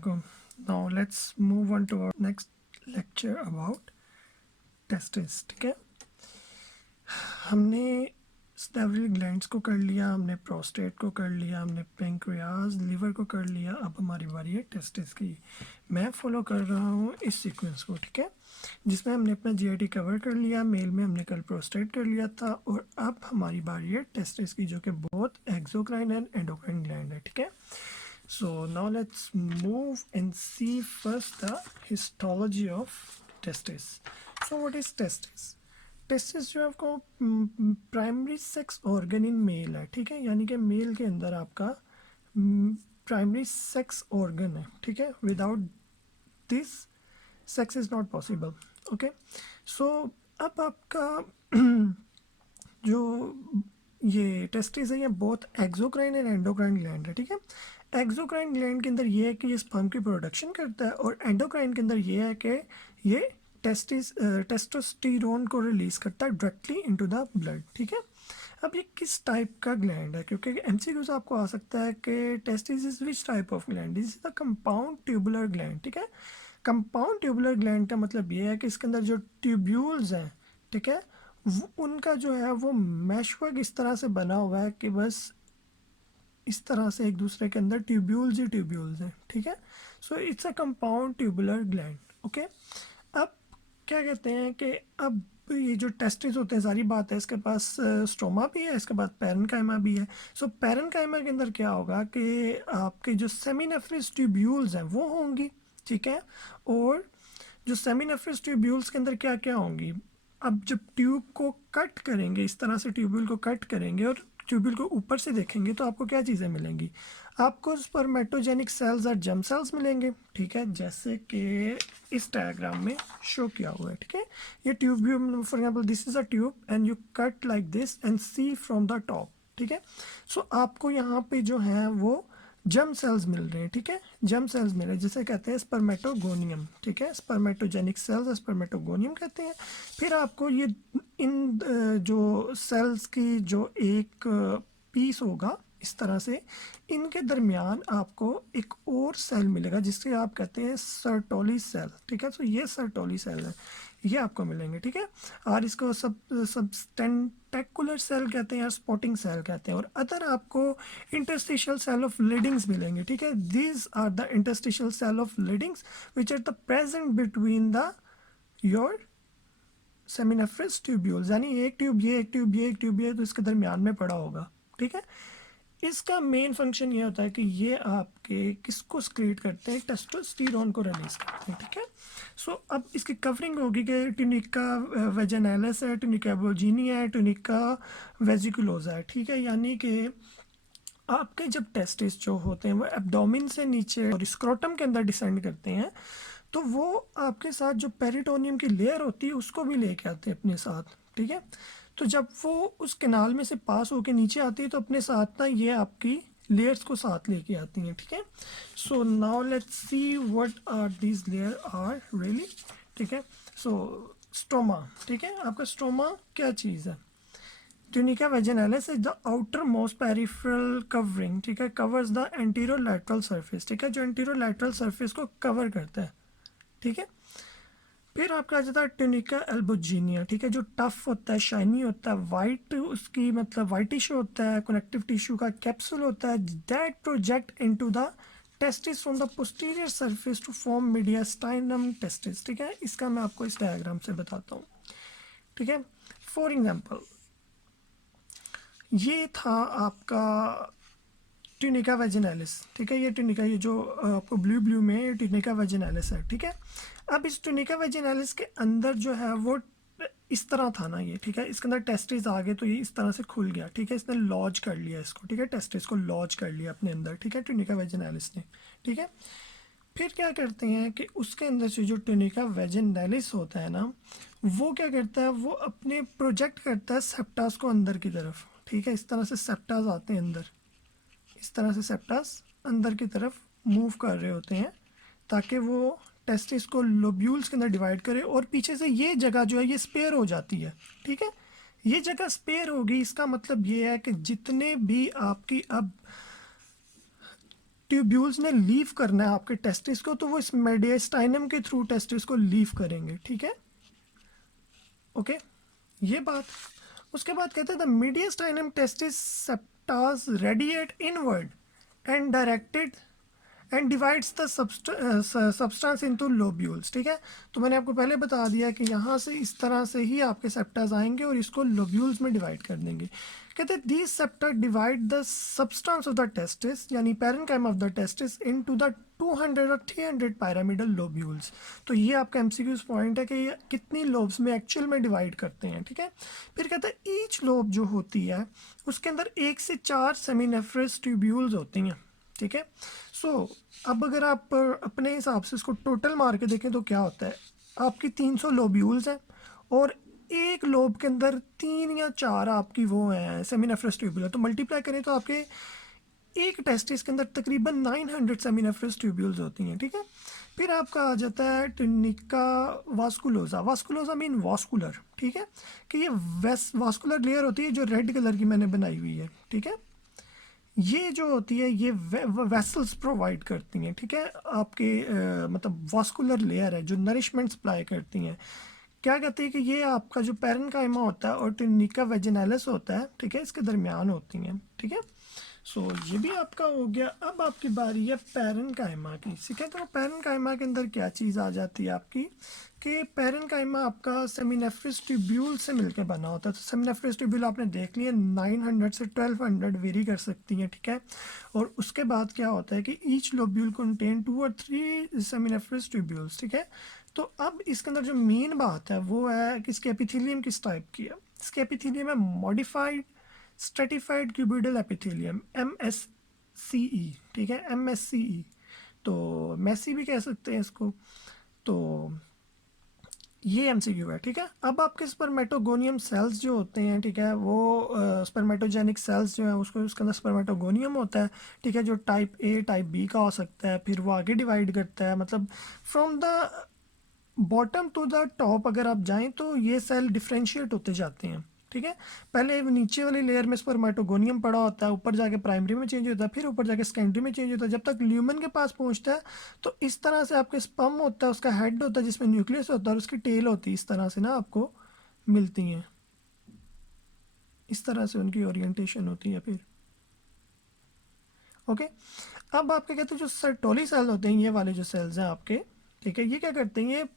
Assalamualaikum. Now let's move on to our next lecture about testes. ठीक है, हमने स्टेवरल glands को कर लिया, हमने प्रोस्टेट को कर लिया, हमने पेंक्रियाज लिवर को कर लिया। अब हमारी बारी है टेस्टिस की। मैं फॉलो कर रहा हूँ इस सीक्वेंस को, ठीक है, जिसमें हमने अपना जीआईटी कवर कर लिया, मेल में हमने कल प्रोस्टेट कर लिया था, और अब हमारी बारी है टेस्टिस की, जो कि बहुत एक्सोक्राइन एंड एंडोक्राइन ग्लैंड है। ठीक है, so now let's move and see first the histology of testis. So what is testis? Testis जो है आपको primary sex organ in male है, ठीक है, यानी कि मेल के अंदर आपका प्राइमरी सेक्स ऑर्गन है, ठीक है। Without this sex is not possible. Okay, so अब आपका जो ये टेस्टिस है ये बहुत एक्सोक्राइन एंड एंडोक्राइन ग्लैंड है, ठीक है। एक्सोक्राइन ग्लैंड के अंदर ये है कि ये स्पर्म की प्रोडक्शन करता है, और एंडोक्राइन के अंदर ये है कि ये टेस्टोस्टेरोन को रिलीज करता है डायरेक्टली इनटू द ब्लड, ठीक है। अब ये किस टाइप का ग्लैंड है, क्योंकि एमसीक्यू से आपको आ सकता है कि testis is which type of gland, this is the compound tubular gland, ठीक है। कंपाउंड ट्यूबुलर ग्लैंड का मतलब ये है कि इसके अंदर जो ट्यूब्यूल्स हैं, ठीक है, उनका जो है वो मैशवर्क इस तरह से बना हुआ है कि बस इस तरह से एक दूसरे के अंदर ट्यूब्यूल्स ही ट्यूब्यूल्स हैं, ठीक है। So it's a compound tubular gland. Okay, अब क्या कहते हैं कि अब ये जो टेस्टिस होते हैं, सारी बात है, इसके पास स्ट्रोमा भी है, इसके बाद पैरेन्काइमा भी है। सो पैरेन्काइमा के अंदर क्या होगा कि आपके जो सेमिनेफ्रस ट्यूब्यूल्स हैं वो होंगी, ठीक है। और जो सेमिनेफ्रस ट्यूब्यूल्स के अंदर क्या क्या होंगी, अब जब ट्यूब को कट करेंगे, इस तरह से ट्यूब्यूल को कट करेंगे और ट्यूब्यूल को ऊपर से देखेंगे तो आपको क्या चीज़ें मिलेंगी, आपको स्पर्मेटोजेनिक सेल्स और जर्म सेल्स मिलेंगे, ठीक है, जैसे कि इस डायग्राम में शो किया हुआ है, ठीक है। ये tube, for example this is a tube and you cut like this and see from the top, ठीक है। सो आपको यहाँ पे जो है वो जर्म सेल्स मिल रहे हैं, ठीक है, जर्म सेल्स मिल रहे हैं, जिसे कहते हैं स्पर्मेटोगोनियम, ठीक है, स्पर्मेटोजेनिक सेल्स स्पर्मेटोगोनियम कहते हैं। फिर आपको ये इन जो सेल्स की जो एक पीस होगा इस तरह से, इनके दरमियान आपको एक और सेल मिलेगा जिससे आप कहते हैं सर्टोली सेल, ठीक है। तो ये सर्टोली सेल है, ये आपको मिलेंगे, ठीक है। और इसको सबस्टेंटेकुलर सेल कहते हैं या स्पॉटिंग सेल कहते हैं। और अदर आपको इंटरस्टिशियल सेल ऑफ लीडिंग्स मिलेंगे, ठीक है। These are the interstitial cell of Leydigs which are the present between the your seminiferous tubules, यानी एक ट्यूब ये, एक ट्यूब ये, एक ट्यूब ये, तो इसके दरमियान में पड़ा होगा, ठीक है। इसका मेन फंक्शन ये होता है कि ये आपके किसको स्क्रीट करते हैं, टेस्टोस्टेरोन को रिलीज करते हैं, ठीक है। सो अब इसकी कवरिंग होगी कि ट्यूनिका वेजिनैलिस है, ट्यूनिका एबोजिनी है, ट्यूनिका वेजिकुलोसा है, ठीक है। यानी कि आपके जब टेस्टिस जो होते हैं वो एब्डोमिन से नीचे और स्क्रोटम के अंदर डिसेंड करते हैं, तो वो आपके साथ जो पेरिटोनियम की लेयर होती है उसको भी लेके आते हैं अपने साथ, ठीक है। तो जब वो उस कैनाल में से पास होके नीचे आती है तो अपने साथ ना ये आपकी लेयर्स को साथ लेके आती हैं, ठीक है। So now let's see what are these layer are really, ठीक है। सो स्ट्रोमा, ठीक है, आपका स्ट्रोमा क्या चीज़ है, tunica vaginalis is the outer most peripheral covering, ठीक है, कवर्स द एंटीरोलैटरल सरफेस, ठीक है, जो एंटीरोलैटरल सरफेस को कवर करता है, ठीक है। फिर आपका आ जाता है ट्यूनिका एल्बोजिनिया, ठीक है, जो टफ होता है, शाइनी होता है, वाइट उसकी मतलब वाइट टिश्यू होता है, कनेक्टिव टिश्यू का कैप्सूल होता है, that project into the testis from the posterior surface to form mediastinum testis, ठीक है। इसका मैं आपको इस डायग्राम से बताता हूँ, ठीक है। फॉर एग्जांपल ये था आपका ट्यूनिका वेजिनैलिस, ठीक है, ये ट्यूनिका, ये जो आपको ब्लू ब्लू में ट्यूनिका वेजिनैलिस है, ठीक है। अब इस ट्यूनिका वेजिनैलिस के अंदर जो है वो इस तरह था ना ये, ठीक है, इसके अंदर टेस्टिस आ गए तो ये इस तरह से खुल गया, ठीक है, इसने लॉज कर लिया इसको, ठीक है, टेस्टिस को लॉज कर लिया अपने अंदर, ठीक है, ट्यूनिका वेजिनैलिस ने, ठीक है। फिर क्या करते हैं कि उसके अंदर से जो ट्यूनिका वेजिनैलिस होता है ना, वो क्या करता है, वो अपने प्रोजेक्ट करता है सेप्टास को अंदर की तरफ, ठीक है, इस तरह से सेप्टास आते हैं अंदर, इस तरह से सेप्टास अंदर की तरफ मूव कर रहे होते हैं ताकि वो टेस्टिस को लोब्यूल्स के अंदर डिवाइड करे, और पीछे से ये जगह जो है ये स्पेयर हो जाती है, ठीक है। ये जगह स्पेयर होगी, इसका मतलब ये है कि जितने भी आपकी अब ट्यूब्यूल्स ने लीव करना है आपके टेस्टिस को, तो वो इस मेडिस्टाइनम के थ्रू टेस्टिस को लीव करेंगे, ठीक है। ओके, ये बात। उसके बाद कहते हैं the mediastinum testis septas radiate inward and directed and divides the substance into lobules, ठीक है। तो मैंने आपको पहले बता दिया कि यहाँ से इस तरह से ही आपके सेप्टास आएंगे और इसको लोब्यूल्स में डिवाइड कर देंगे। कहते हैं these septa divide the substance of the testis यानी parenchyma of the testis into the 200 और 300 pyramidal लोब्यूल्स। तो ये आपका एमसीक्यूज पॉइंट है कि ये कितनी लोब्स में एक्चुअल में डिवाइड करते हैं, ठीक है। फिर कहते हैं ईच लोब जो होती है उसके अंदर 1 से 4 सेमिनेफ्रस ट्यूब्यूल्स होती हैं, ठीक है। सो अब अगर आप अपने हिसाब से इसको टोटल मार के देखें तो क्या होता है, आपकी 300 लोब्यूल्स हैं और एक लोब के अंदर 3 या 4 आपकी वो हैं सेमिनेफ्रस ट्यूब्यूल, तो मल्टीप्लाई करें तो आपके एक टेस्टिस के अंदर तकरीबन 900 सेमिनेफ्रस ट्यूब्यूल्स होती हैं, ठीक है। फिर आपका आ जाता है ट्यूनिका वास्कुलोसा। वास्कुलोसा मीन वास्कुलर, ठीक है, कि ये वास्कुलर लेयर होती है जो रेड कलर की मैंने बनाई हुई है, ठीक है। ये जो होती है ये वेसल्स प्रोवाइड करती हैं, ठीक है, आपके मतलब वास्कुलर लेयर है जो नरिशमेंट सप्लाई करती हैं। क्या कहते हैं कि ये आपका जो पैरेन्काइमा होता है और ट्यूनिका वेजिनालिस होता है, ठीक है, इसके दरमियान होती हैं, ठीक है। सो ये भी आपका हो गया। अब आपकी बारी है पैरेन्काइमा की, ठीक है। तो पैरेन्काइमा के अंदर क्या चीज़ आ जाती है आपकी कि पैरेन्काइमा आपका सेमिनेफ्रस ट्यूब्यूल से मिलकर बना होता है। तो सेमिनेफ्रस ट्यूब्यूल आपने देख लिया 900 से 1200 वेरी कर सकती हैं, ठीक है। और उसके बाद क्या होता है कि ईच लोब्यूल कंटेन 2 और 3 सेमिनेफ्रस ट्यूब्यूल्स, ठीक है। तो अब इसके अंदर जो मेन बात है वो है कि इसके एपिथेलियम किस टाइप की है। इसके एपिथेलियम है modified stratified cuboidal epithelium MSCE, ठीक है, MSCE। तो मैसी भी कह सकते हैं इसको। तो ये एमसीक्यू है, ठीक है। अब आपके स्पर्मेटोगोनियम सेल्स जो होते हैं, ठीक है, वो स्पर्मेटोजेनिक सेल्स जो है उसको उसके अंदर स्पर्मेटोगोनियम होता है, ठीक है, जो टाइप A टाइप B का हो सकता है। फिर वो आगे डिवाइड करता है, मतलब from the bottom to the top अगर आप जाएं तो ये सेल डिफ्रेंशिएट होते जाते हैं, ठीक है। पहले नीचे वाली लेयर में स्पर्मेटोगोनियम पड़ा होता है, ऊपर जाके प्राइमरी में चेंज होता है, फिर ऊपर जाके सेकेंडरी में चेंज होता है, जब तक ल्यूमन के पास पहुंचता है। तो इस तरह से आपके स्पर्म होता है, उसका हेड होता है जिसमें न्यूक्लियस होता है और उसकी टेल होती है, इस तरह से ना आपको मिलती हैं, इस तरह से उनकी ओरिएंटेशन होती है। फिर ओके, अब आपके कहते हैं जो सर्टोली सेल होते हैं, ये वाले जो सेल्स हैं आपके, ठीक है, ये क्या करते हैं, ये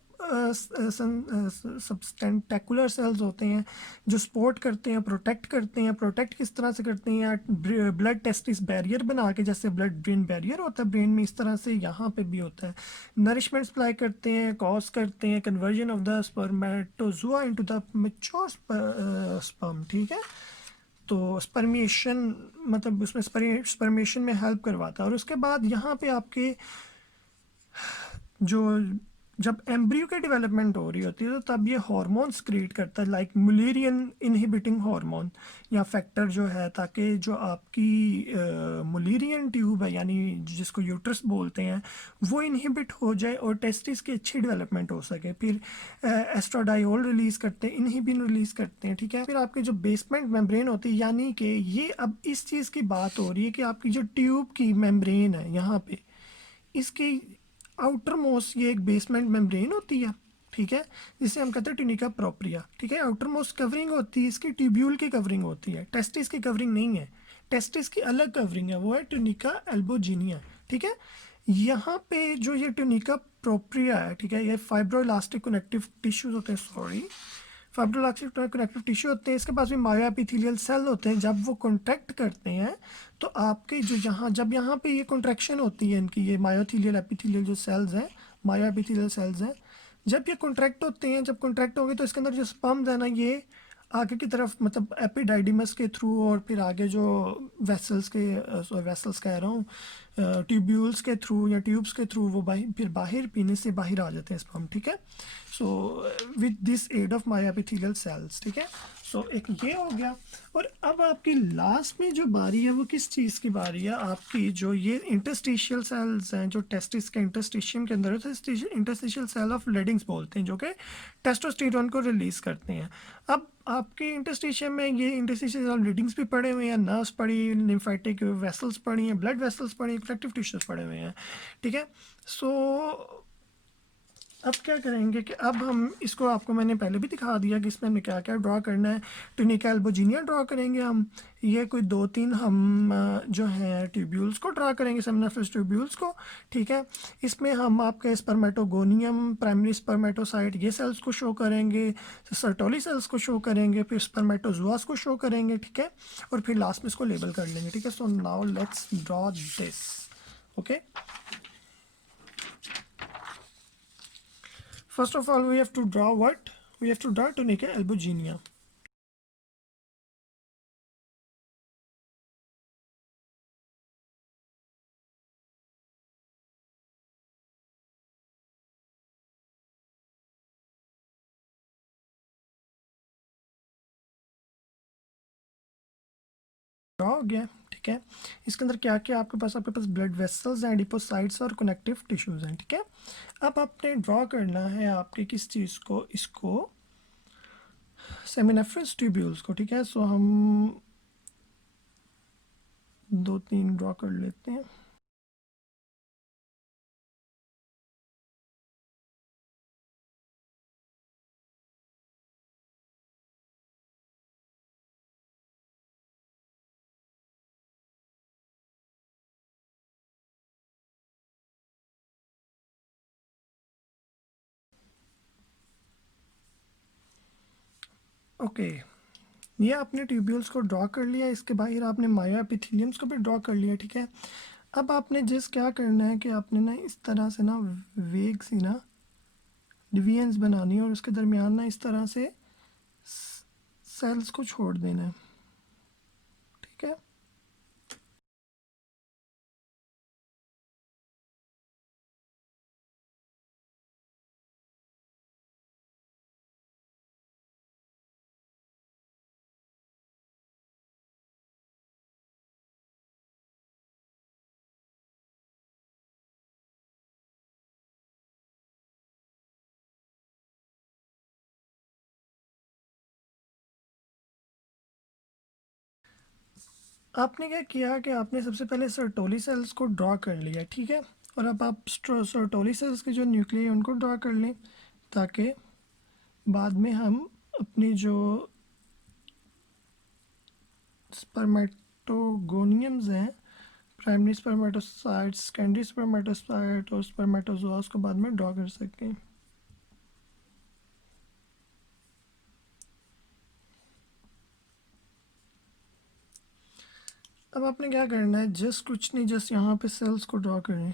सब्सटेंटेकुलर सेल्स होते हैं जो सपोर्ट करते हैं, प्रोटेक्ट करते हैं। प्रोटेक्ट किस तरह से करते हैं, ब्लड टेस्टिस बैरियर बना के, जैसे ब्लड ब्रेन बैरियर होता है ब्रेन में, इस तरह से यहाँ पे भी होता है। नरिशमेंट सप्लाई करते हैं, कॉज करते हैं conversion of the spermatozoa into the mature sperm, ठीक है। तो स्पर्मिएशन मतलब उसमें स्पर्मिएशन में हेल्प करवाता है। और उसके बाद यहाँ पे आपके जो जब एम्ब्रियो की डेवलपमेंट हो रही होती है तो तब ये हार्मोन्स क्रिएट करता है, लाइक मुलेरियन इनहिबिटिंग हार्मोन या फैक्टर जो है, ताकि जो आपकी मुलेरियन ट्यूब है यानी जिसको यूट्रस बोलते हैं वो इनहिबिट हो जाए और टेस्टिस की अच्छी डेवलपमेंट हो सके। फिर एस्ट्राडायोल रिलीज़ करते हैं, इनहिबिन रिलीज़ करते हैं, ठीक है। फिर आपकी जो बेसमेंट मेम्ब्रेन होती है, यानी कि ये अब इस चीज़ की बात हो रही है कि आपकी जो ट्यूब की मेम्ब्रेन है यहाँ पे, इसकी आउटर मोस्ट ये एक बेसमेंट मेम्ब्रेन होती है, ठीक है, जिसे हम कहते हैं ट्यूनिका प्रोप्रिया, ठीक है। आउटर मोस्ट कवरिंग होती है इसकी, ट्यूब्यूल की कवरिंग होती है, टेस्टिस की कवरिंग नहीं है। टेस्टिस की अलग कवरिंग है, वो है ट्यूनिका एल्बोजिनिया, ठीक है। यहाँ पे जो ये ट्यूनिका प्रोप्रिया है, ठीक है, ये फाइब्रोइलास्टिक कनेक्टिव टिश्यूज होते हैं, सॉरी फाइब्रोइलास्टिक कनेक्टिव टिश्यू होते हैं। इसके पास भी मायोएपिथेलियल सेल होते हैं। जब वो कॉन्ट्रैक्ट करते हैं तो आपके जो यहाँ जब यहाँ पे ये कॉन्ट्रैक्शन होती है इनकी, ये मायोथीलियल एपिथेलियल जो सेल्स हैं, मायोएपिथेलियल सेल्स हैं, जब ये कॉन्ट्रैक्ट होते हैं, जब कॉन्ट्रैक्ट होंगे तो इसके अंदर जो स्पर्म्स है ना, ये आगे की तरफ मतलब एपिडाइडिमस के थ्रू और फिर आगे जो वेसल्स कह रहा हूँ, ट्यूब्यूल्स के थ्रू या ट्यूब्स के थ्रू वो फिर बाहर पीने से बाहर आ जाते हैं स्पर्म, ठीक है। So with this aid of myoepithelial cells, ठीक है। सो एक ये हो गया। और अब आपकी लास्ट में जो बारी है वो किस चीज़ की बारी है, आपकी जो ये इंटरस्टिशियल सेल्स हैं जो टेस्टिस के इंटरस्टिशियम के अंदर होते हैं, इंटरस्टिशियल सेल ऑफ लेडिंग्स बोलते हैं, जो कि टेस्टोस्टेरोन को रिलीज़ करते हैं। अब आपके इंटरस्टिशियम में ये इंटरस्टिशियल सेल ऑफ लेडिंग्स भी पड़े हुए हैं, नर्व्स पड़ी, लिम्फेटिक वेसल्स पड़ी हैं, ब्लड वेसल्स पड़ी हैं, कलेक्टिव टिश्यूज पड़े हुए हैं, ठीक है। सो अब क्या करेंगे कि अब हम इसको, आपको मैंने पहले भी दिखा दिया कि इसमें हमें क्या क्या ड्रॉ करना है। टुनिका एल्बोजिनिया ड्रॉ करेंगे हम, ये कोई 2-3 हम जो हैं ट्यूब्यूल्स को ड्रॉ करेंगे, सेमिनिफरस ट्यूब्यूल्स को, ठीक है। इसमें हम आपके स्पर्मेटोगोनियम, प्राइमरी स्पर्मेटोसाइट, ये सेल्स को शो करेंगे, सर्टोली सेल्स को शो करेंगे, फिर स्पर्मेटोजोआस को शो करेंगे, ठीक है। और फिर लास्ट में इसको लेबल कर लेंगे, ठीक है। So now let's draw this, okay. First of all, we have to draw what? We have to draw Tunica albuginea. Draw हो गया, ठीक है। इसके अंदर क्या क्या आपके पास ब्लड वेसल्स हैं, एडिपोसाइट्स और कनेक्टिव टिश्यूज हैं, ठीक है। अब आपने ड्रॉ करना है आपकी किस चीज़ को, इसको सेमिनिफरस ट्यूब्यूल्स को, ठीक है। सो हम 2-3 ड्रॉ कर लेते हैं। ओके, ये आपने ट्यूब्यूल्स को ड्रॉ कर लिया, इसके बाहर आपने माया एपिथेलियम्स को भी ड्रॉ कर लिया, ठीक है। अब आपने जिस क्या करना है कि आपने ना इस तरह से ना वेग सी ना डिवीजन्स बनानी है और उसके दरमियान ना इस तरह से सेल्स को छोड़ देना है, ठीक है। आपने क्या किया कि आपने सबसे पहले सर्टोली सेल्स को ड्रॉ कर लिया, ठीक है। और अब आप सर्टोली सेल्स के जो न्यूक्लियस उनको ड्रॉ कर लें, ताकि बाद में हम अपनी जो स्पर्मेटोगोनियम्स हैं, प्राइमरी स्पर्मेटोसाइट, सेकेंडरी स्पर्मेटोसाइट और स्पर्मेटोजोआस को बाद में ड्रॉ कर सकें। अब आपने क्या करना है, जस्ट कुछ नहीं, जस्ट यहाँ पे सेल्स को ड्रॉ करें।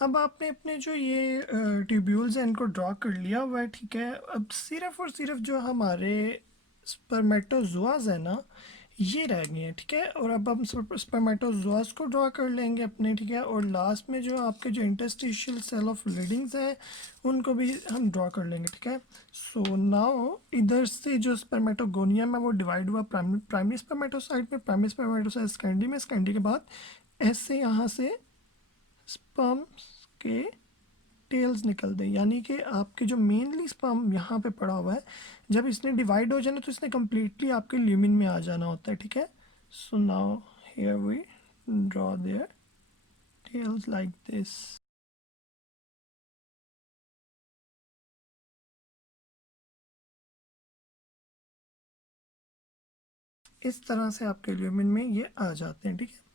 अब आपने अपने जो ये ट्यूब्यूल्स हैं इनको ड्रॉ कर लिया हुआ है, ठीक है। अब सिर्फ और सिर्फ जो हमारे स्पर्मेटोजोआस है ना, ये रह गए हैं, ठीक है। और अब हम स्पर्मेटोजोआस को ड्रॉ कर लेंगे अपने, ठीक है। और लास्ट में जो आपके जो इंटरस्टिशियल सेल ऑफ लीडिंग्स हैं उनको भी हम ड्रॉ कर लेंगे, ठीक है। सो नाउ इधर से जो स्पर्मेटोगोनियम है वो डिवाइड हुआ प्राइमरी स्पर्मेटोसाइट में, प्राइमरी स्पर्मेटोसाइट सेकेंडरी में, सेकेंडरी के बाद ऐसे यहाँ से स्पर्म्स के टेल्स निकल दें, यानी कि आपके जो मेनली स्पर्म यहाँ पे पड़ा हुआ है, जब इसने डिवाइड हो जाना तो इसने कम्प्लीटली आपके ल्यूमिन में आ जाना होता है, ठीक है। So now here we draw their tails like this. इस तरह से आपके ल्यूमिन में ये आ जाते हैं, ठीक है।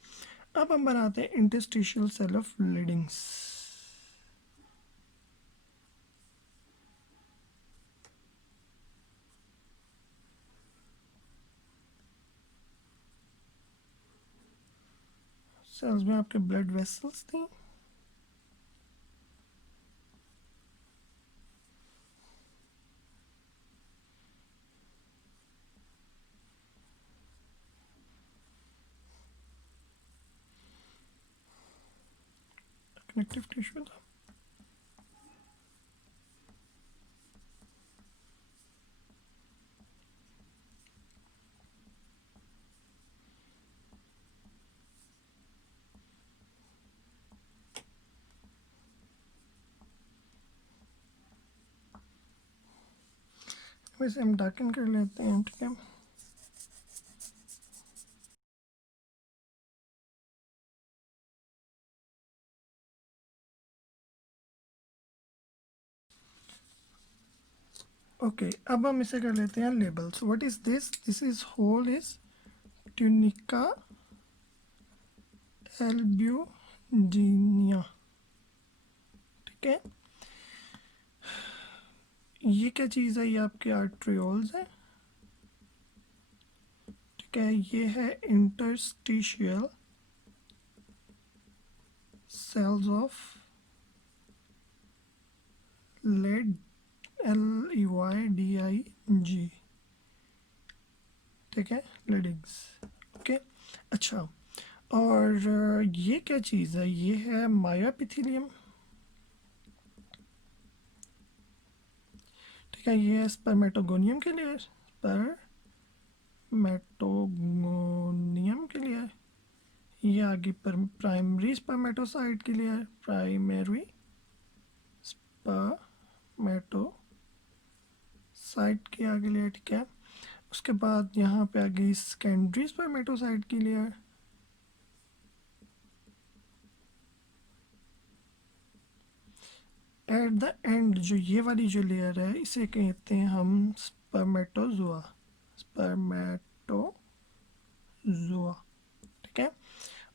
अब हम बनाते हैं interstitial cell of leadings. Sales में आपके ब्लड वेसल्स थी, कनेक्टिव टिश्यू था। वैसे हम डार्कन कर लेते हैं, ठीक है। ओके, अब हम इसे कर लेते हैं labels. What is this? This is whole is tunica albuginea, ठीक है। ये क्या चीज़ है? ये आपके आर्ट्रियोल्स है, ठीक है। ये है interstitial cells of Leydig, LEYDIG, ठीक है, लेडिंग्स, ओके। अच्छा, और ये क्या चीज़ है? ये है मायोएपिथेलियम, ठीक है। ये है स्पर्मेटोगोनियम के लिए, स्पर्मेटोगोनियम के लिए है। ये आगे पर प्राइमरी स्पर्मेटोसाइट के लिए है, प्राइमरी स्पर्मेटोसाइट के आगे लिए, ठीक है। उसके बाद यहाँ पे आ गई सेकेंडरी स्पर्मेटोसाइट के लिए है। एट द एंड जो ये वाली जो लेयर है, इसे कहते हैं हम स्पर्मेटोजोआ, स्पर्मेटोजोआ, ठीक है।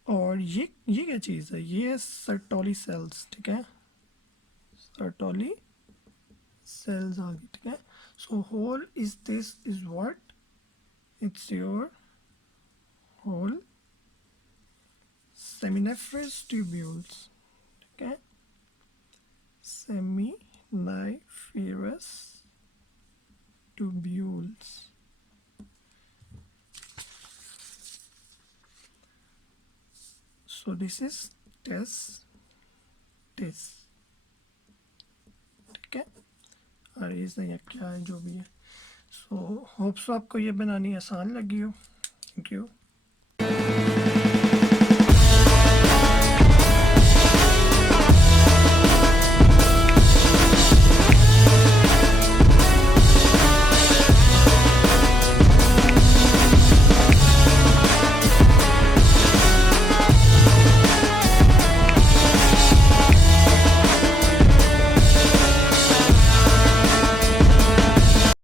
और ये क्या चीज़ है? ये है सर्टोली सेल्स, ठीक है, सर्टोली सेल्स आ गई, ठीक है। So whole is this is what? It's your whole seminiferous tubules, ठीक है, seminiferous tubules. So this is testis, ठीक है। और इस या क्या है जो भी है। सो होप्स आपको ये बनानी आसान लगी हो। Thank you.